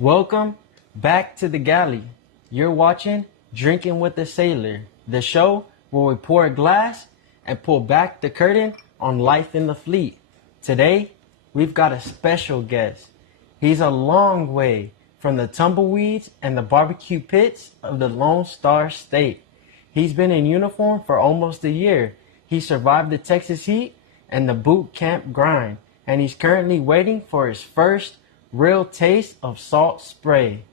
Welcome back to the galley. You're watching Drinking with the Sailor, the show where we pour a glass and pull back the curtain on life in the fleet. Today, we've got a special guest. He's a long way from the tumbleweeds and the barbecue pits of the Lone Star State. He's been in uniform for almost a year. He survived the Texas heat and the boot camp grind, and he's currently waiting for his first real taste of salt spray.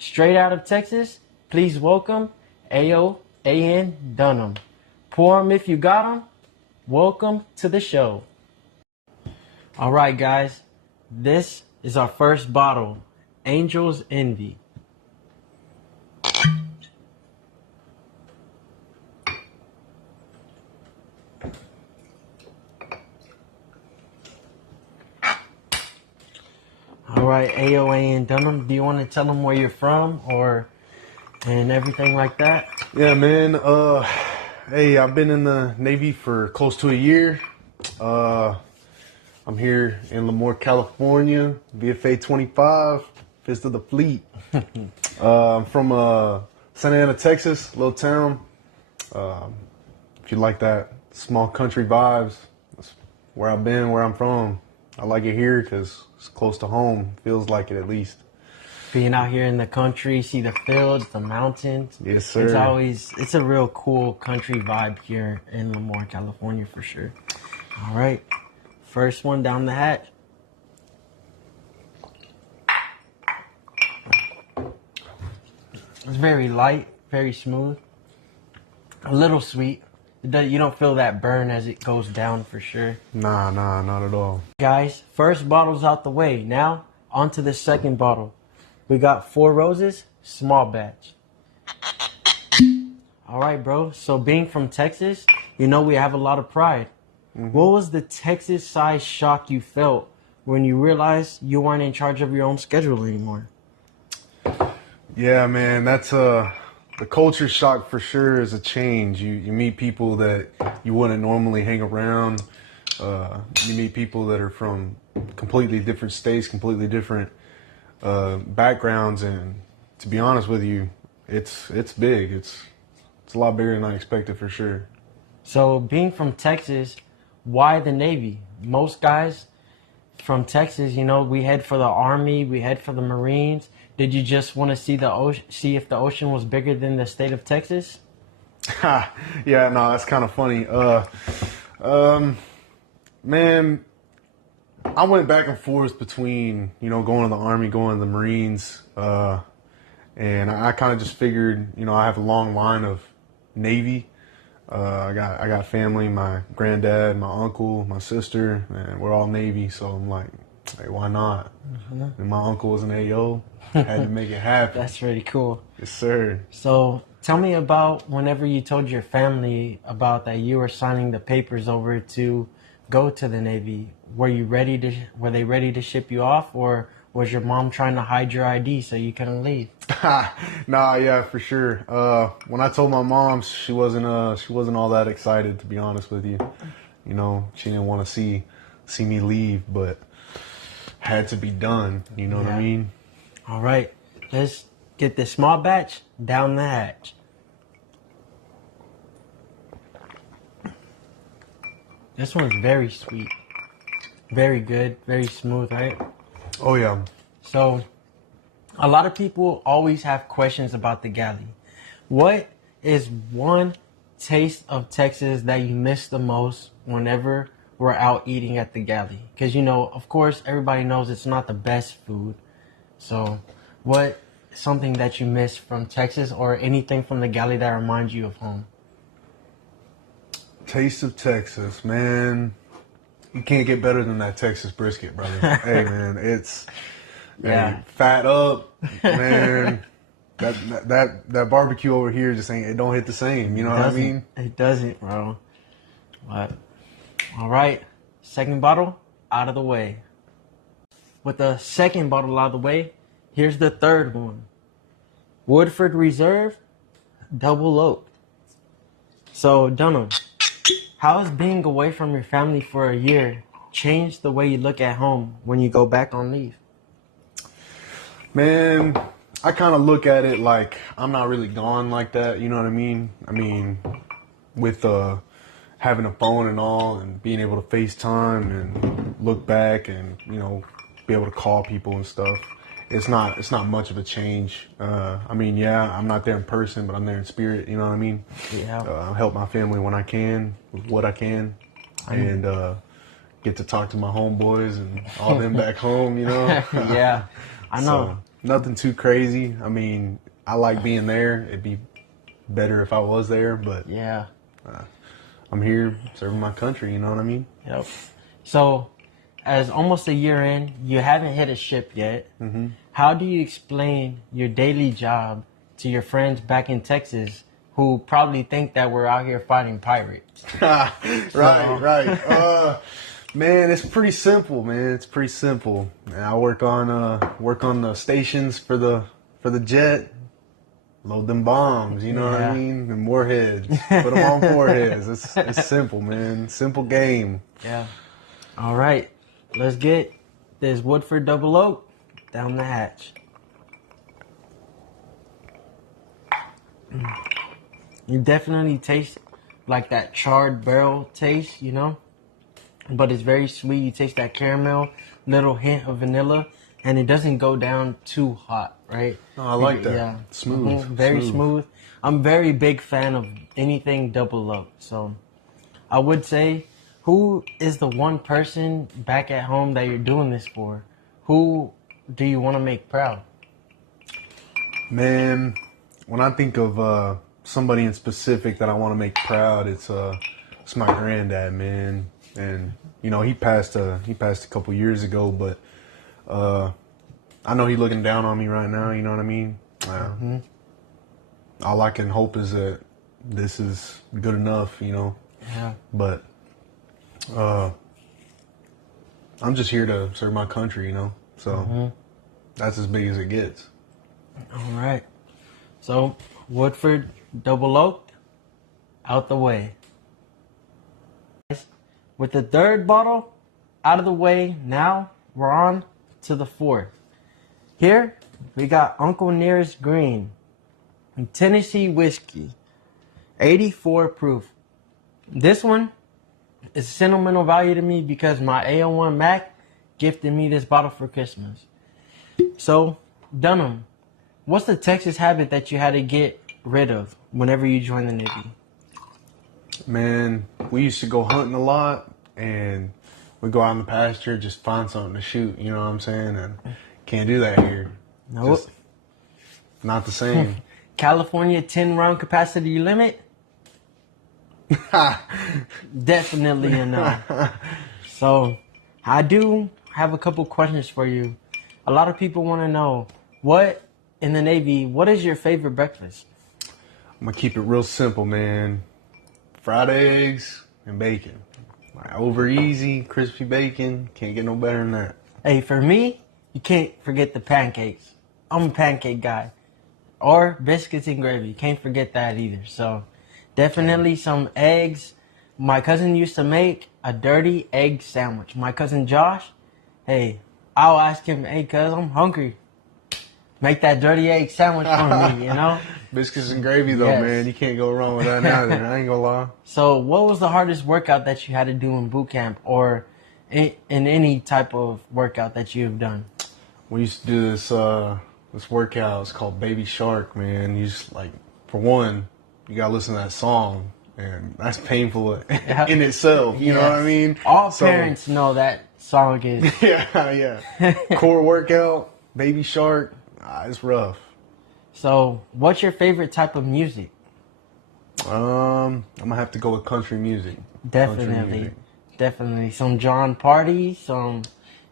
Straight out of Texas, please welcome A.O.A.N. Donham. Pour 'em if you got 'em. Welcome to the show. All right, guys, this is our first bottle, Angel's Envy. All right, A.O.A.N. Donham, do you want to tell them where you're from and everything like that? Yeah, man. Hey, I've been in the Navy for close to a year. I'm here in Lemoore, California, VFA 25, Fist of the Fleet. I'm from Santa Ana, Texas, little town. If you like that small country vibes, that's where I've been, where I'm from. I like it here because it's close to home. Feels like it, at least. Being out here in the country, see the fields, the mountains. Yes, sir. It's a real cool country vibe here in Lemoore, California, for sure. All right, first one down the hatch. It's very light, very smooth, a little sweet. You don't feel that burn as it goes down, for sure. Nah, not at all. Guys, first bottle's out the way. Now, on to the second bottle. We got Four Roses, small batch. All right, bro. So being from Texas, you know we have a lot of pride. Mm-hmm. What was the Texas-sized shock you felt when you realized you weren't in charge of your own schedule anymore? Yeah, man, that's the culture shock for sure is a change. You meet people that you wouldn't normally hang around. You meet people that are from completely different states, completely different backgrounds, and to be honest with you, it's big. It's a lot bigger than I expected, for sure. So being from Texas, why the Navy? Most guys from Texas, you know, we head for the Army, we head for the Marines. Did you just want to see if the ocean was bigger than the state of Texas? Yeah, no, that's kind of funny. Man, I went back and forth between, going to the Army, going to the Marines, and I kind of just figured, I have a long line of Navy. I got family, my granddad, my uncle, my sister, and we're all Navy, so I'm like, hey, why not? Mm-hmm. And my uncle was an AO. Had to make it happen. That's really cool. Yes, sir. So tell me about whenever you told your family about that you were signing the papers over to go to the Navy. Were they ready to ship you off, or was your mom trying to hide your ID so you couldn't leave? Nah, yeah, for sure. When I told my mom, she wasn't all that excited, to be honest with you. She didn't want to see me leave, but had to be done. You know what I mean? All right, let's get this small batch down the hatch. This one's very sweet, very good, very smooth, right? Oh, yeah. So, a lot of people always have questions about the galley. What is one taste of Texas that you miss the most whenever we're out eating at the galley? Because, of course, everybody knows it's not the best food. So, what something that you miss from Texas, or anything from the galley that reminds you of home? Taste of Texas, man. You can't get better than that Texas brisket, brother. Hey, man, it's fat up, man. That barbecue over here just it don't hit the same. You know what I mean? It doesn't, bro. But all right, second bottle out of the way. With the second bottle out of the way, here's the third one. Woodford Reserve, double oak. So, Donham, how has being away from your family for a year changed the way you look at home when you go back on leave? Man, I kind of look at it like I'm not really gone like that. You know what I mean? I mean, with having a phone and all, and being able to FaceTime and look back, and be able to call people and stuff. It's not much of a change. I mean, yeah, I'm not there in person, but I'm there in spirit. You know what I mean? Yeah. I help my family when I can, with what I can, and get to talk to my homeboys and all them back home. Yeah, I know. So, nothing too crazy. I mean, I like being there. It'd be better if I was there, but Yeah. I'm here serving my country. You know what I mean? Yep. So, as almost a year in, you haven't hit a ship yet. Mm-hmm. How do you explain your daily job to your friends back in Texas who probably think that we're out here fighting pirates? Right. Man, it's pretty simple, man. It's pretty simple. And I work on the stations for the jet. Load them bombs, you know what I mean? And warheads. Put them on foreheads. It's simple, man. Simple game. Yeah. All right. Let's get this Woodford Double Oak down the hatch. You definitely taste like that charred barrel taste, but it's very sweet. You taste that caramel, little hint of vanilla, and it doesn't go down too hot, right? Oh, I like that. Yeah. Smooth. Very smooth. I'm very big fan of anything double oak. So I would say, who is the one person back at home that you're doing this for? Who do you want to make proud? Man, when I think of somebody in specific that I want to make proud, it's my granddad, man. And he passed a couple years ago, but I know he's looking down on me right now. You know what I mean? All I can hope is that this is good enough, Yeah. But I'm just here to serve my country, So that's as big as it gets. All right. So Woodford Double Oak out the way. With the third bottle out of the way, now we're on to the fourth. Here we got Uncle Nearest Green, Tennessee whiskey, 84 proof. This one is sentimental value to me because my AO1 Mac gifted me this bottle for Christmas. So, Donham, what's the Texas habit that you had to get rid of whenever you joined the Navy? Man, we used to go hunting a lot, and we go out in the pasture, just find something to shoot, you know what I'm saying? And can't do that here. Nope. Just not the same. California 10 round capacity limit? Definitely a no. So, I do have a couple questions for you. A lot of people want to know, what in the Navy, what is your favorite breakfast? I'm going to keep it real simple, man. Fried eggs and bacon. Like, over easy, crispy bacon. Can't get no better than that. Hey, for me, you can't forget the pancakes. I'm a pancake guy. Or biscuits and gravy. Can't forget that either. So, definitely some eggs. My cousin used to make a dirty egg sandwich. My cousin Josh, hey, I'll ask him, hey, cuz, I'm hungry. Make that dirty egg sandwich for me, Biscuits and gravy, though, Yes. Man. You can't go wrong with that neither. I ain't gonna lie. So, what was the hardest workout that you had to do in boot camp or in any type of workout that you've done? We used to do this workout. It's called Baby Shark, man. You just, for one, you gotta listen to that song, and that's painful in itself. You know what I mean? All parents know that song is. Yeah. Core workout, Baby Shark. It's rough. So, what's your favorite type of music? I'm gonna have to go with country music. Country music. Definitely. Some John Party, some,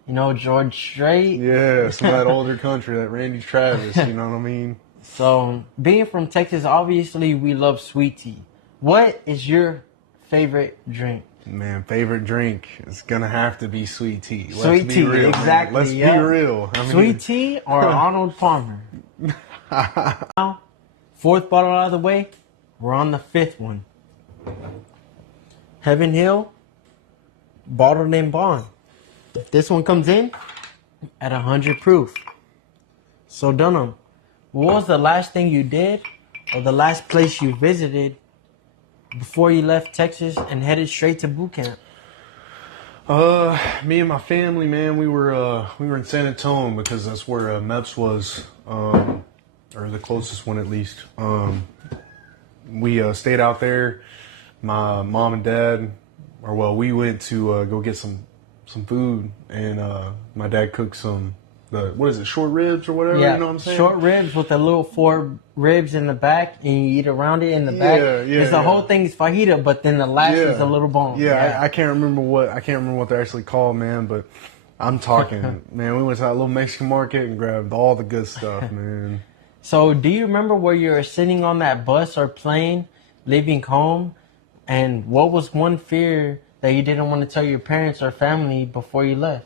George Strait. Yeah, some of that older country, that Randy Travis, you know what I mean? So, being from Texas, obviously we love sweet tea. What is your favorite drink? Man, favorite drink is gonna have to be sweet tea. Sweet tea, real, exactly. Man. Let's be real. Sweet tea or Arnold Palmer? Now, fourth bottle out of the way, we're on the fifth one. Heaven Hill, bottled in bond. This one comes in at 100 proof. So Dunham, what was the last thing you did or the last place you visited before you left Texas and headed straight to boot camp? Me and my family, man, we were in San Antonio because that's where MEPS was, or the closest one at least. We stayed out there. My mom and dad, we went to go get some food, and my dad cooked short ribs or whatever, Yeah, you know what I'm saying? short ribs with the little 4 ribs in the back, and you eat around it in the back. The whole thing is fajita, but then the last is a little bone. Yeah, I can't remember what they're actually called, man. But I'm talking, man. We went to that little Mexican market and grabbed all the good stuff, man. So, do you remember where you were sitting on that bus or plane, leaving home, and what was one fear that you didn't want to tell your parents or family before you left?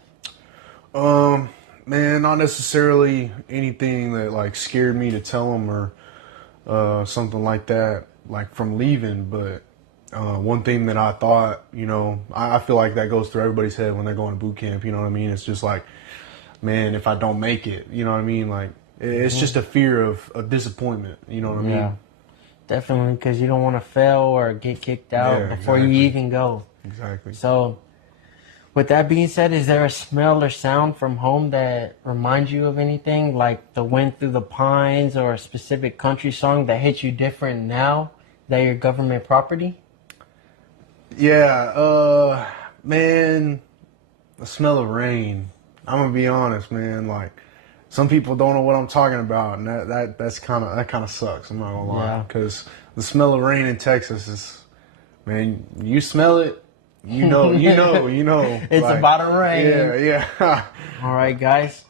Man, not necessarily anything that like scared me to tell them or something like that, like from leaving. But one thing that I thought, I feel like that goes through everybody's head when they're going to boot camp. You know what I mean? It's just like, man, if I don't make it, you know what I mean? Like it's just a fear of disappointment. You know what I mean? Yeah, definitely, because you don't want to fail or get kicked out before you even go. Exactly. So, with that being said, is there a smell or sound from home that reminds you of anything, like the wind through the pines or a specific country song that hits you different now that you're government property? Yeah, man, the smell of rain. I'm gonna be honest, man. Like some people don't know what I'm talking about, and that kind of sucks. I'm not gonna lie, because the smell of rain in Texas is, man, you smell it. You know. It's like, about to rain. Yeah. All right, guys.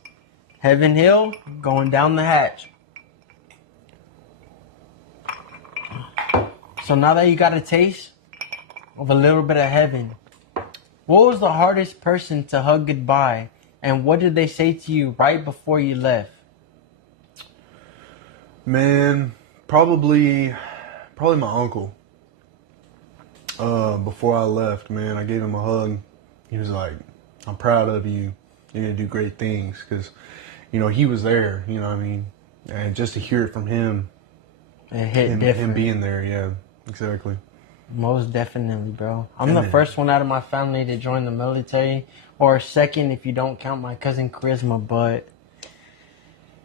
Heaven Hill, going down the hatch. So now that you got a taste of a little bit of heaven, what was the hardest person to hug goodbye, and what did they say to you right before you left? Man, probably my uncle. Before I left, man, I gave him a hug. He was like, "I'm proud of you. You're gonna do great things." Because, he was there. You know what I mean? And just to hear it from him, It hit different. Him being there, yeah, exactly. Most definitely, bro. I'm the first one out of my family to join the military, or second if you don't count my cousin Charisma. But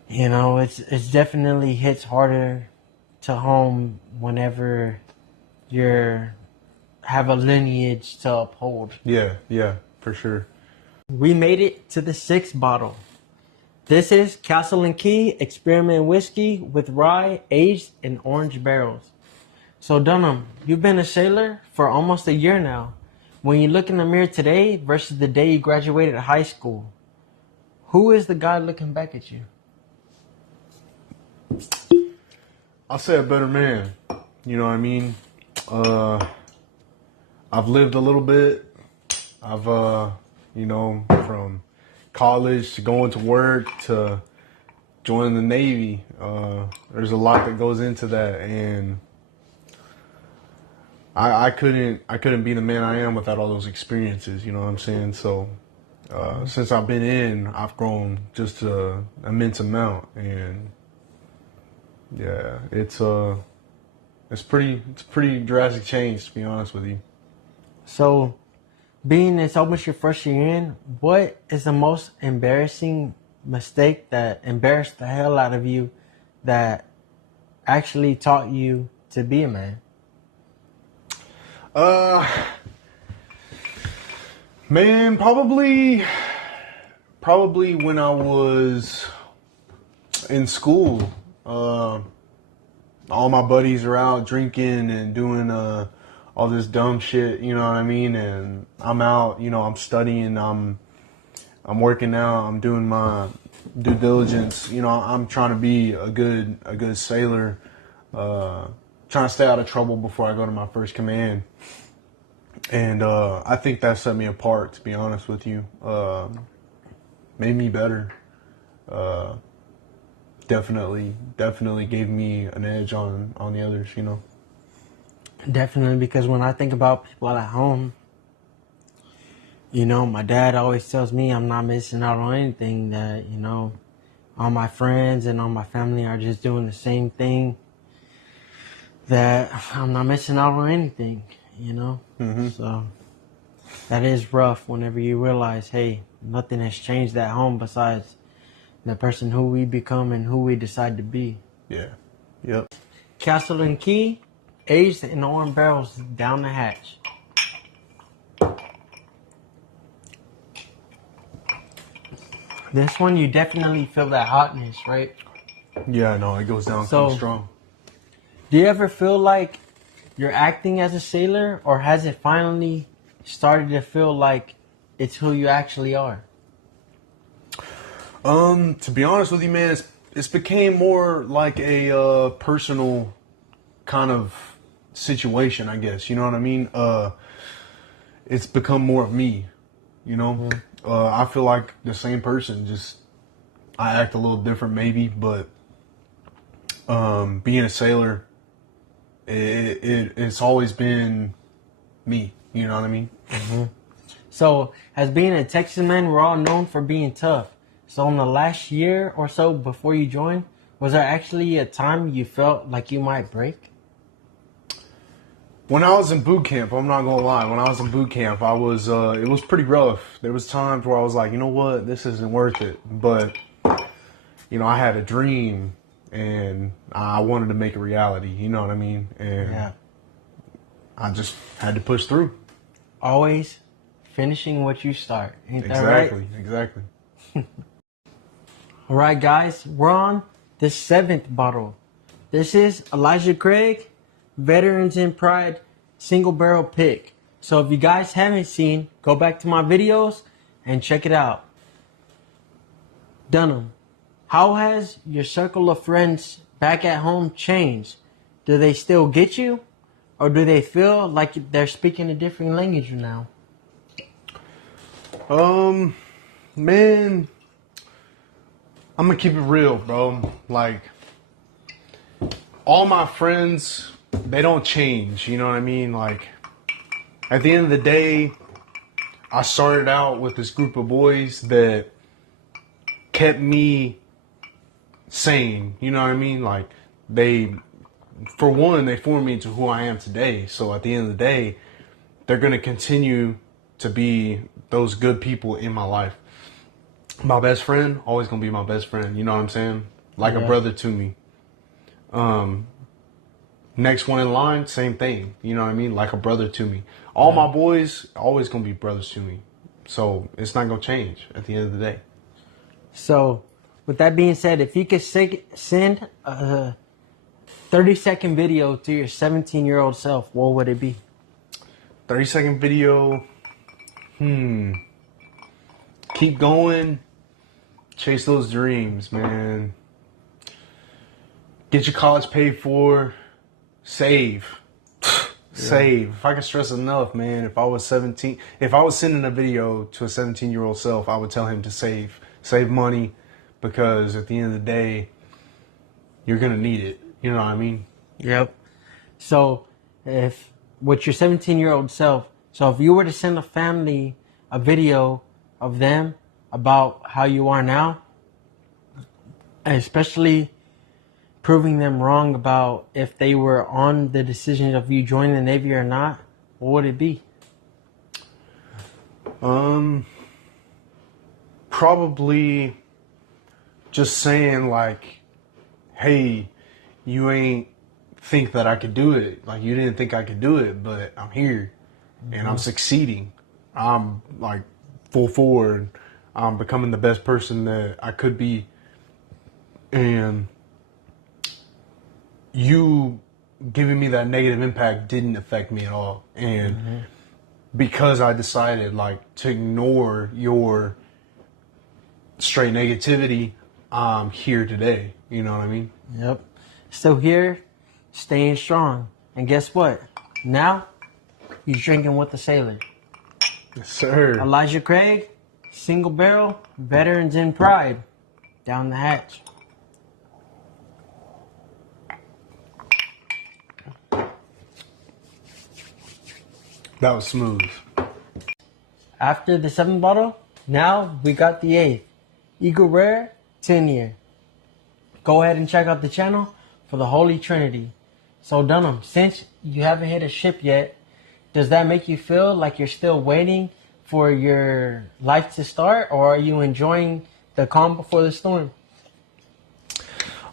it's definitely hits harder to home whenever you're have a lineage to uphold. Yeah, for sure. We made it to the 6th bottle. This is Castle and Key Experiment Whiskey with rye aged in orange barrels. So Dunham, you've been a sailor for almost a year now. When you look in the mirror today versus the day you graduated high school, who is the guy looking back at you? I'll say a better man. You know what I mean? I've lived a little bit. I've, from college to going to work to joining the Navy. There's a lot that goes into that, and I couldn't be the man I am without all those experiences. You know what I'm saying? So since I've been in, I've grown just an immense amount, and yeah, it's pretty drastic change, to be honest with you. So, being it's almost your first year in, what is the most embarrassing mistake that embarrassed the hell out of you that actually taught you to be a man? Man, probably when I was in school. All my buddies are out drinking and doing all this dumb shit, you know what I mean? And I'm out, I'm studying, I'm working out, I'm doing my due diligence, I'm trying to be a good sailor, trying to stay out of trouble before I go to my first command. And I think that set me apart, to be honest with you. Made me better. Definitely gave me an edge on the others, Definitely, because when I think about people at home, my dad always tells me I'm not missing out on anything, that, all my friends and all my family are just doing the same thing, that I'm not missing out on anything, you know? So that is rough whenever you realize, hey, nothing has changed at home besides the person who we become and who we decide to be. Yeah. Yep. Castle and Key, aged in orange barrels down the hatch. This one, you definitely feel that hotness, right? Yeah, no, it goes down So- pretty strong. Do you ever feel like you're acting as a sailor, or has it finally started to feel like it's who you actually are? To be honest with you, man, it's became more like a personal kind of situation, I guess. You know what I mean? It's become more of me. You know, I feel like the same person. Just I act a little different, maybe, but being a sailor, it's always been me. You know what I mean? So, as being a Texas man, we're all known for being tough. So, in the last year or so before you joined, was there actually a time you felt like you might break? When I was in boot camp, I'm not gonna lie. When I was in boot camp, I was it was pretty rough. There was times where I was like, you know what, this isn't worth it. But you know, I had a dream and I wanted to make it reality. You know what I mean? And Yeah. I just had to push through. Always finishing what you start. Ain't that right? Exactly. All right, guys, we're on the 7th bottle. This is Elijah Craig, Veterans in Pride, single barrel pick. So if you guys haven't seen, go back to my videos and check it out. Donham, how has your circle of friends back at home changed? Do they still get you? Or do they feel like they're speaking a different language now? Man, I'm gonna keep it real, bro. Like, all my friends, they don't change, you know what I mean? Like, at the end of the day, I started out with this group of boys that kept me sane, you know what I mean? Like, for one, they formed me into who I am today. So at the end of the day, they're gonna continue to be those good people in my life. My best friend, always gonna be my best friend, you know what I'm saying? Like a brother to me. Next one in line, same thing. You know what I mean? Like a brother to me. All my boys, always gonna be brothers to me. So it's not gonna change at the end of the day. So, with that being said, if you could send a 30-second video to your 17-year-old self, what would it be? 30-second video. Keep going. Chase those dreams, man. Get your college paid for. Save. Save. If I can stress enough, man, if I was sending a video to a 17-year-old self, I would tell him to save. Save money, because at the end of the day, you're going to need it. You know what I mean? Yep. So, if with your 17-year-old self, so if you were to send a family a video of them about how you are now, especially proving them wrong about if they were on the decision of you joining the Navy or not, what would it be? Probably just saying like, hey, you ain't think that I could do it. Like, you didn't think I could do it, but I'm here and I'm succeeding. I'm like full forward. I'm becoming the best person that I could be. And you giving me that negative impact didn't affect me at all. And because I decided like to ignore your straight negativity, I'm here today. You know what I mean? Yep. Still here, staying strong. And guess what? Now, you're drinking with the sailor. Yes, sir. Elijah Craig, single barrel, Veterans in Pride, down the hatch. That was smooth. After the 7th bottle, now we got the 8th. Eagle Rare, 10-year. go ahead and check out the channel for the Holy Trinity. So Donham, since you haven't hit a ship yet, does that make you feel like you're still waiting for your life to start, or are you enjoying the calm before the storm?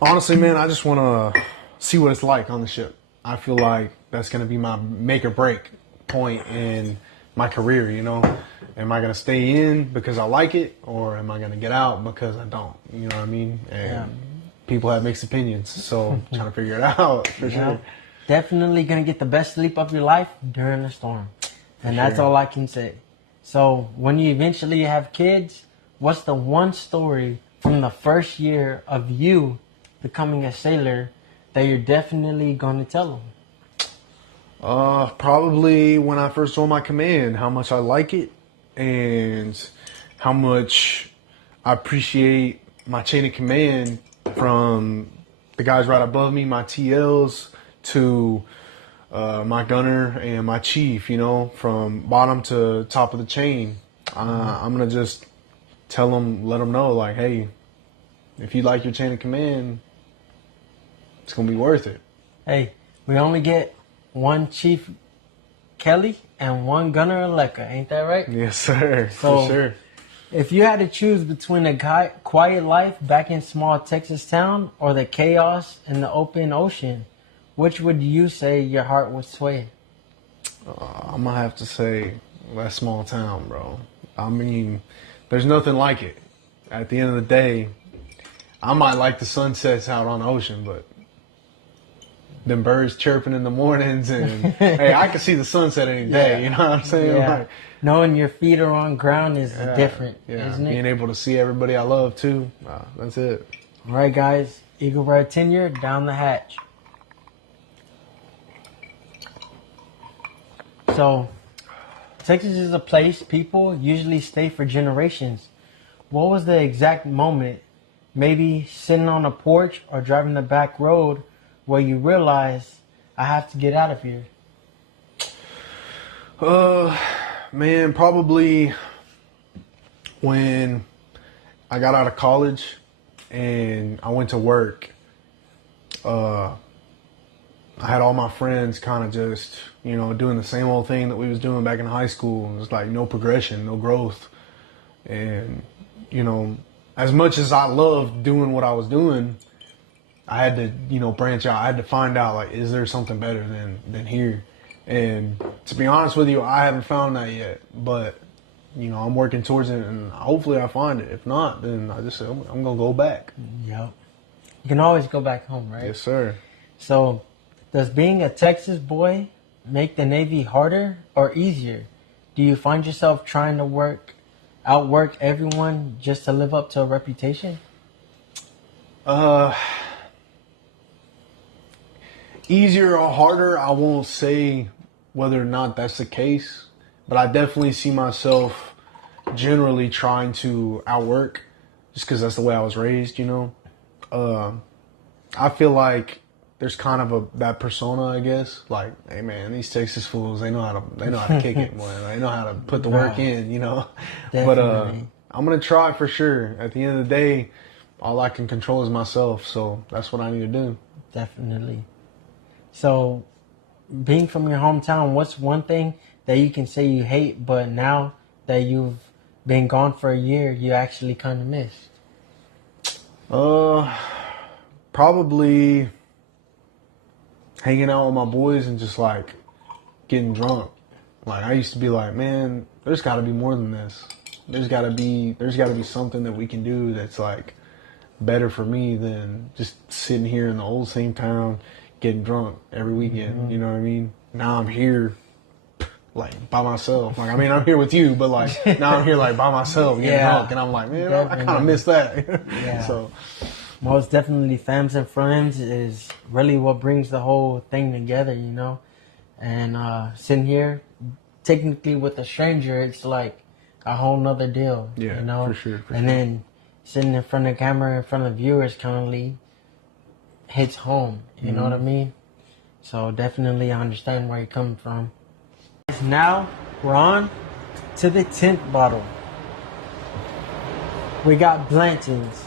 Honestly, man, I just want to see what it's like on the ship. I feel like that's going to be my make or break point in my career, you know? Am I going to stay in because I like it, or am I going to get out because I don't? You know what I mean? And people have mixed opinions, so trying to figure it out for sure. Definitely going to get the best sleep of your life during the storm. And that's all I can say. So when you eventually have kids, what's the one story from the first year of you becoming a sailor that you're definitely going to tell them? Probably when I first joined my command, how much I like it and how much I appreciate my chain of command, from the guys right above me, my TLs, to my gunner and my chief, you know, from bottom to top of the chain. I'm going to just tell them, let them know, like, hey, if you like your chain of command, it's going to be worth it. Hey, we only get one Chief Kelly and one Gunner Aleka, ain't that right? Yes, sir. So, for sure. If you had to choose between a quiet life back in small Texas town or the chaos in the open ocean, which would you say your heart would sway? I'm going to have to say that small town, bro. I mean, there's nothing like it. At the end of the day, I might like the sunsets out on the ocean, but them birds chirping in the mornings, and hey, I can see the sunset any day. You know what I'm saying? Yeah. Like, knowing your feet are on ground is different, isn't it? Being able to see everybody I love too. That's it. All right, guys. Eagle Bear tenure down the hatch. So, Texas is a place people usually stay for generations. What was the exact moment, maybe sitting on a porch or driving the back road, where you realize I have to get out of here? Man, probably when I got out of college and I went to work. I had all my friends kind of just, you know, doing the same old thing that we was doing back in high school. And it was like no progression, no growth. And, you know, as much as I loved doing what I was doing, I had to, you know, branch out. I had to find out, like, is there something better than here? And to be honest with you, I haven't found that yet. But, you know, I'm working towards it, and hopefully I find it. If not, then I just said, I'm going to go back. Yep. You can always go back home, right? Yes, sir. So, does being a Texas boy make the Navy harder or easier? Do you find yourself trying to outwork everyone just to live up to a reputation? Easier or harder, I won't say whether or not that's the case, but I definitely see myself generally trying to outwork, just because that's the way I was raised, you know. I feel like there's kind of that persona, I guess, like, hey man, these Texas fools, they know how to kick it, boy. They know how to put the work in, you know. Definitely. But I'm gonna try for sure. At the end of the day, all I can control is myself, so that's what I need to do. Definitely. So, being from your hometown, what's one thing that you can say you hate, but now that you've been gone for a year, you actually kind of missed? Probably hanging out with my boys and just like getting drunk. Like, I used to be like, man, there's got to be more than this. There's got to be something that we can do that's like better for me than just sitting here in the old same town getting drunk every weekend. Mm-hmm. You know what I mean? Now I'm here like by myself. Like, I mean, I'm here with you, but like now I'm here like by myself getting drunk, and I'm like, man, I kind of miss that. So most definitely, fams and friends is really what brings the whole thing together, you know. And sitting here, technically with a stranger, it's like a whole nother deal. Yeah, you know? for sure. And then sitting in front of the camera, in front of viewers, kind of hits home. You know what I mean? So definitely, I understand where you're coming from. Now we're on to the 10th bottle. We got Blanton's.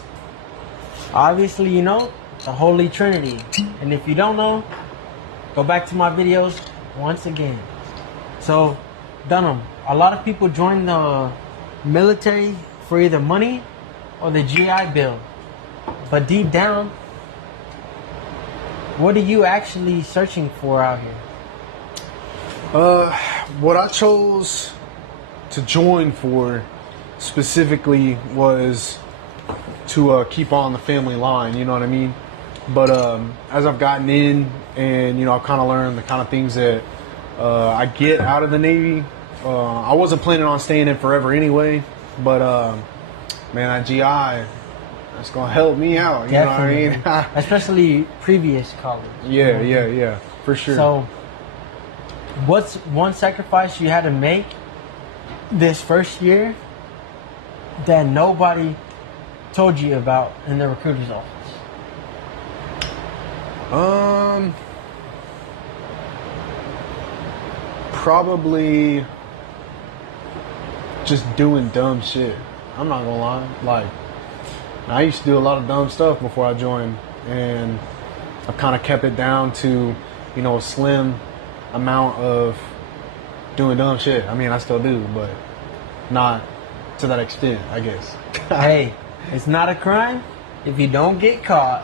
Obviously, you know, the Holy Trinity. And if you don't know, go back to my videos once again. So, Donham, a lot of people join the military for either money or the GI Bill. But deep down, what are you actually searching for out here? What I chose to join for specifically was to keep on the family line, you know what I mean? But as I've gotten in and, you know, I've kind of learned the kind of things that I get out of the Navy. I wasn't planning on staying in forever anyway, but man, that GI, that's going to help me out, you Definitely. know what I mean? Especially previous college. Yeah, for sure. So, what's one sacrifice you had to make this first year that nobody told you about in the recruiter's office? Probably just doing dumb shit. I'm not gonna lie. Like, I used to do a lot of dumb stuff before I joined, and I kind of kept it down to, you know, a slim amount of doing dumb shit. I mean, I still do, but not to that extent, I guess. Hey, it's not a crime if you don't get caught.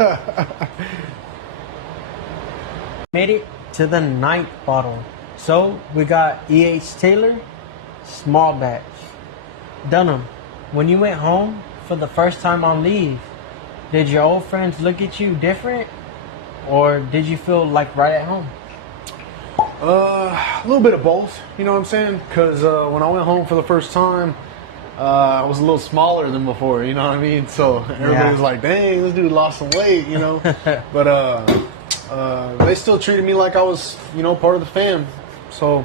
Made it to the 9th bottle. So we got E.H. Taylor, small batch. Donham, when you went home for the first time on leave, did your old friends look at you different? Or did you feel like right at home? A little bit of both, you know what I'm saying? Because when I went home for the first time, I was a little smaller than before, you know what I mean? So everybody was like, dang, this dude lost some weight, you know? But they still treated me like I was, you know, part of the fam. So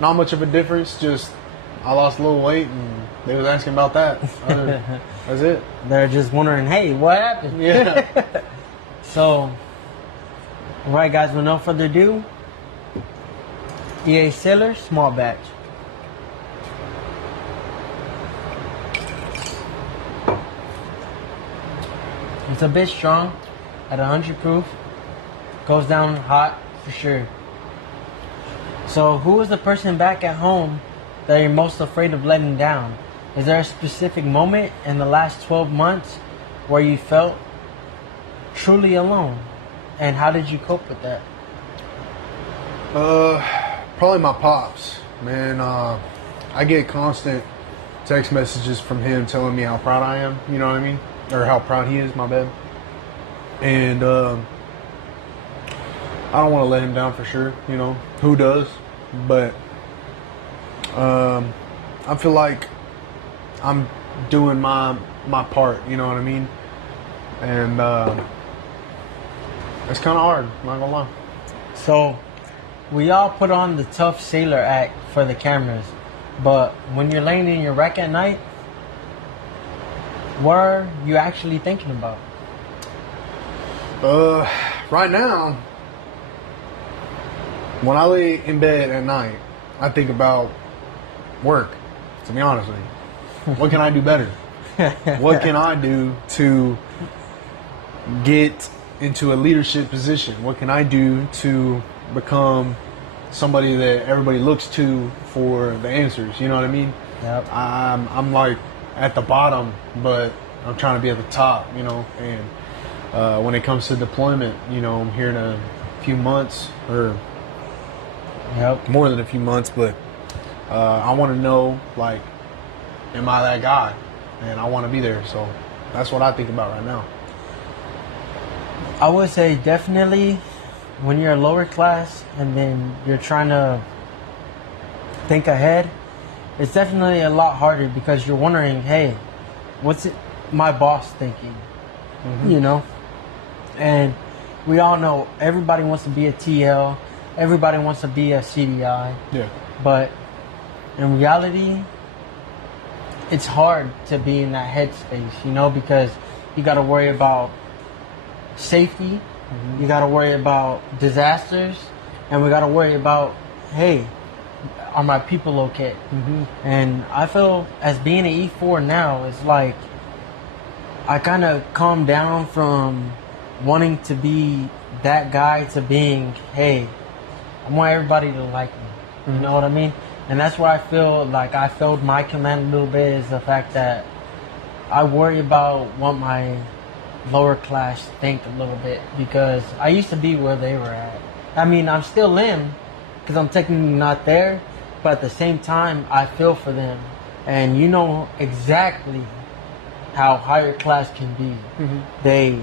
not much of a difference, just I lost a little weight and they was asking about that. That's it. They're just wondering, hey, what happened? Yeah. So, all right, guys, with no further ado, E.A. Taylor, small batch. It's a bit strong at 100 proof. Goes down hot for sure. So, who is the person back at home that you're most afraid of letting down? Is there a specific moment in the last 12 months where you felt truly alone? And how did you cope with that? Probably my pops, man. I get constant text messages from him telling me how proud I am, you know what I mean? Or how proud he is, my bad. And I don't want to let him down for sure, you know. Who does? But I feel like I'm doing my part, you know what I mean? And it's kind of hard, I'm not gonna lie. So, we all put on the tough sailor act for the cameras, but when you're laying in your rack at night, what are you actually thinking about? Right now, when I lay in bed at night, I think about work, to be honest with you. What can I do better? What can I do to get into a leadership position? What can I do to become somebody that everybody looks to for the answers? You know what I mean? Yep. I'm like at the bottom, but I'm trying to be at the top, you know. And when it comes to deployment, you know, I'm here in a few months, or more than a few months, but I want to know, like, am I that guy? And I want to be there. So that's what I think about right now. I would say definitely when you're a lower class and then you're trying to think ahead, it's definitely a lot harder because you're wondering, hey, what's it my boss thinking? Mm-hmm. You know? And we all know everybody wants to be a TL, everybody wants to be a CDI. Yeah. But in reality, it's hard to be in that headspace, you know, because you got to worry about safety, you got to worry about disasters, and we got to worry about, hey, are my people okay? And I feel as being an E4 now, it's like I kind of calmed down from wanting to be that guy to being, hey, I want everybody to like me. You know what I mean? And that's where I feel like I failed my command a little bit, is the fact that I worry about what my lower class think a little bit, because I used to be where they were at. I mean, I'm still in because I'm technically not there, but at the same time, I feel for them. And you know exactly how higher class can be. They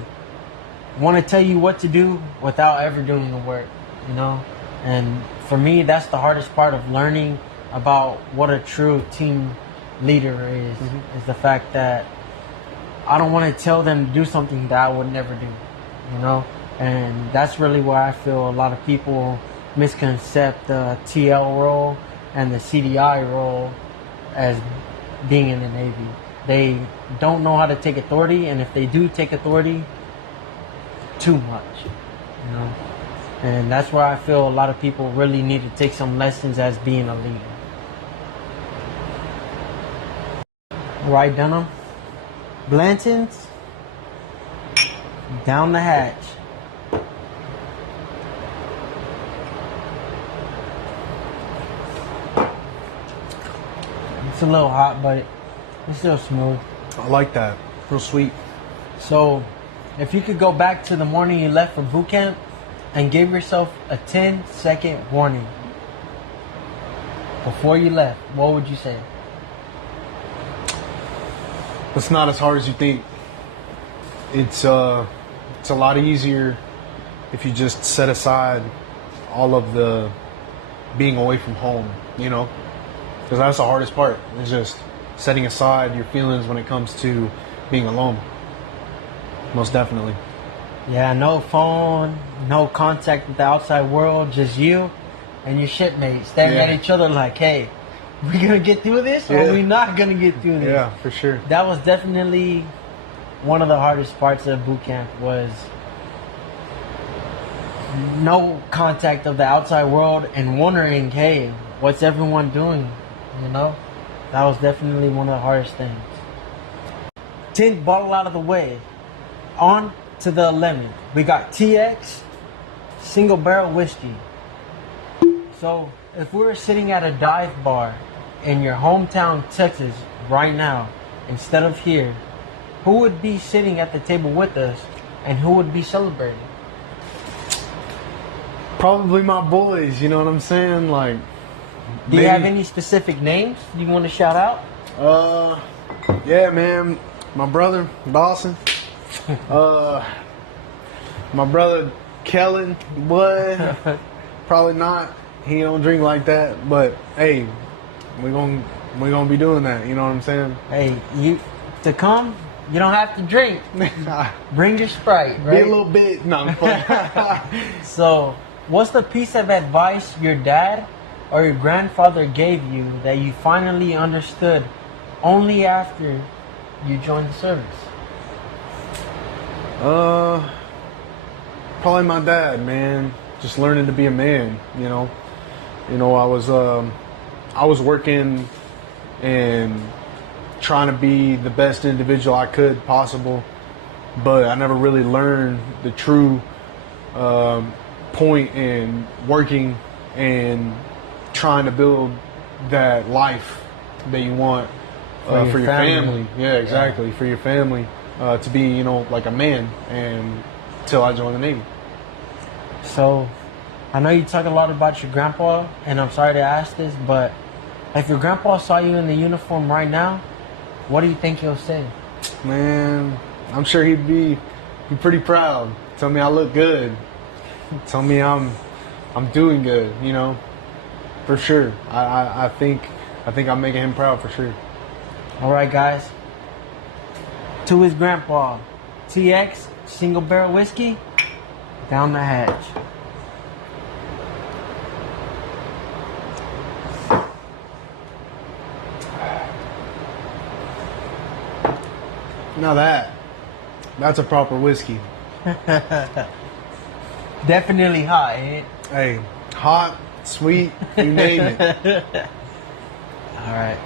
want to tell you what to do without ever doing the work, you know? And for me, that's the hardest part of learning about what a true team leader is the fact that I don't want to tell them to do something that I would never do, you know? And that's really where I feel a lot of people misconcept the TL role and the CDI role as being in the Navy. They don't know how to take authority, and if they do take authority, too much, you know? And that's where I feel a lot of people really need to take some lessons as being a leader. Right, Donham? Blanton's down the hatch. It's a little hot, but it's still smooth. I like that. Real sweet. So, if you could go back to the morning you left for boot camp and give yourself a 10-second warning before you left, what would you say? It's not as hard as you think. It's a lot easier if you just set aside all of the being away from home, you know? Because that's the hardest part. It's just setting aside your feelings when it comes to being alone. Most definitely. Yeah, no phone, no contact with the outside world, just you and your shipmates staring at each other like, hey, we gonna get through this or we not gonna get through this? Yeah, for sure. That was definitely one of the hardest parts of boot camp, was no contact of the outside world and wondering, hey, what's everyone doing? You know? That was definitely one of the hardest things. 10th bottle out of the way. On to the 11th. We got TX single barrel whiskey. So if we were sitting at a dive bar in your hometown, Texas, right now, instead of here, who would be sitting at the table with us and who would be celebrating? Probably my boys, you know what I'm saying? Like, do you have any specific names you want to shout out? Yeah, man. My brother, Dawson. My brother, Kellen. What? Probably not. He don't drink like that. But hey, we're gonna be doing that. You know what I'm saying? Hey, you to come. You don't have to drink. Bring your Sprite, right? Be a little bit. No, I'm playing. So, what's the piece of advice your dad or your grandfather gave you that you finally understood only after you joined the service? Probably my dad, man. Just learning to be a man, you know. I was working and trying to be the best individual I could possible, but I never really learned the true point in working and trying to build that life that you want for your family. Yeah, exactly. For your family to be, you know, like a man, and till I joined the Navy. So, I know you talk a lot about your grandpa, and I'm sorry to ask this, but if your grandpa saw you in the uniform right now, what do you think he'll say? Man, I'm sure he'd be pretty proud. Tell me I look good. Tell me I'm doing good, you know. For sure. I think I'm making him proud for sure. All right, guys. To his grandpa, TX single barrel whiskey, down the hatch. Now that's a proper whiskey. Definitely hot, ain't it? Hey, hot, sweet, you name it. All right.